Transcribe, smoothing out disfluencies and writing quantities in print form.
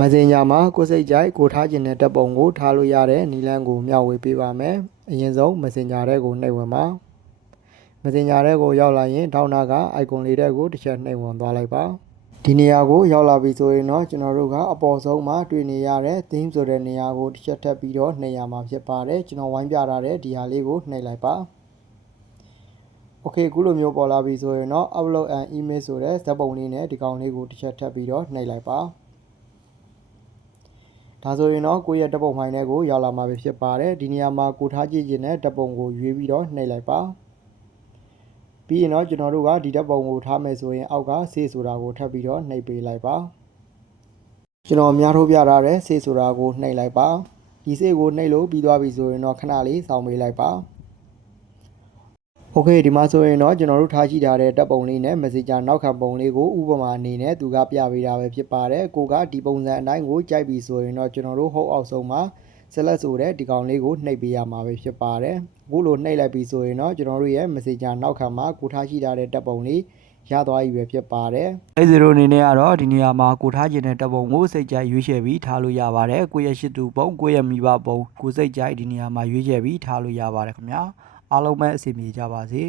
မစင်ညာမှာကိုစိတ်ကြိုက်ကိုထားခြင်းတဲ့တပ်ပုံကိုထားလို့ရတဲ့နီလန်းကိုမျှဝေပေးပါမယ်အရင်ဆုံးမစင်ညာတဲ့ကိုနှိပ်ဝင်ပါမစင်ညာတဲ့ကိုရောက်လာရင်ထောင်းနာကအိုက်ကွန်လေးတဲ့ကိုတစ်ချက်နှိပ်ဝင်သွားလိုက်ပါဒီနေရာကိုရောက်လာပြီဆိုရင်တော့ကျွန်တော်တို့ကအပေါ်ဆုံးမှာတွေ့နေရတဲ့ theme ဆိုတဲ့နေရာကိုတစ်ချက်ထပ်ပြီးတော့နှိပ်ရမှာဖြစ်ပါတယ်ကျွန်တော်ဝိုင်းပြထားတဲ့ဒီဟာလေးကိုနှိပ်လိုက်ပါโอเคခုလိုမျိုးပေါ်လာပြီဆိုရင်တော့ upload an image ဆိုတဲ့ဇာတ်ပုံလေးနဲ့ဒီကောင်လေးကိုတစ်ချက်ထပ်ပြီးတော့နှိပ်လိုက်ပါဒါဆိုရင်တော့ကိုယ့်ရဲ့တပ်ပုံဖိုင်ထဲကိုရောက်လာမှာဖြစ်ပါတယ်ဒီနေရာမှာကိုထားကြည့်ခြင်းနဲ့တပ်ပုံကိုရွေးပြီးတော့နှိပ်လိုက်ပါပြီးရင်တော့ကျွန်တော်တို့ကဒီတပ်ပုံကိုထားမယ်ဆိုရင်အောက်ကဆေးဆိုတာကိုထပ်ပြီးတော့နှိပ်ပေးလိုက်ပါကျွန်တော်များထိုးပြထားတဲ့ဆေးဆိုတာကိုနှိပ်လိုက်ပါဒီဆေးကိုနှိပ်လို့ပြီးသွားပြီဆိုရင်တော့ခဏလေးစောင့်ပေးလိုက်ပါโอเคဒီမှာဆိုရင်တော့ကျွန်တော်တို့ထားကြည့်ထားတဲ့တပ်ပုံလေးနဲ့ Messenger နောက်ခံပုံလေးကိုဥပမာအနေနဲ့သူကပြပေးတာပဲဖြစ်ပါတယ်ကိုကဒီပုံစံအတိုင်းကိုကြိုက်ပြီဆိုရင်တော့ကျွန်တော်တို့ဟုတ်အောက်ဆုံးမှာ select ဆိုတဲ့ဒီကောင်လေးကိုနှိပ်ပေးရမှာပဲဖြစ်ပါတယ်အခုလိုနှိပ်လိုက်ပြီဆိုရင်တော့ကျွန်တော်တို့ရဲ့ Messenger နောက်ခံမှာကိုထားကြည့်ထားတဲ့တပ်ပုံလေးရသွားပြီပဲဖြစ်ပါတယ်အဲ့ဒီလိုအနေနဲ့ကတော့ဒီနေရာမှာကိုထားခြင်းတဲ့တပ်ပုံကိုစိတ်ကြိုက်ရွေးချယ်ပြီးထားလို့ရပါတယ်ကိုရဲ့ရှစ်တူပုံကိုရဲ့မိဘပုံကိုစိတ်ကြိုက်ဒီနေရာမှာရွေးချယ်ပြီးထားလို့ရပါတယ်ခင်ဗျာအားလုံးပဲအဆင်ပြေကြပါစေ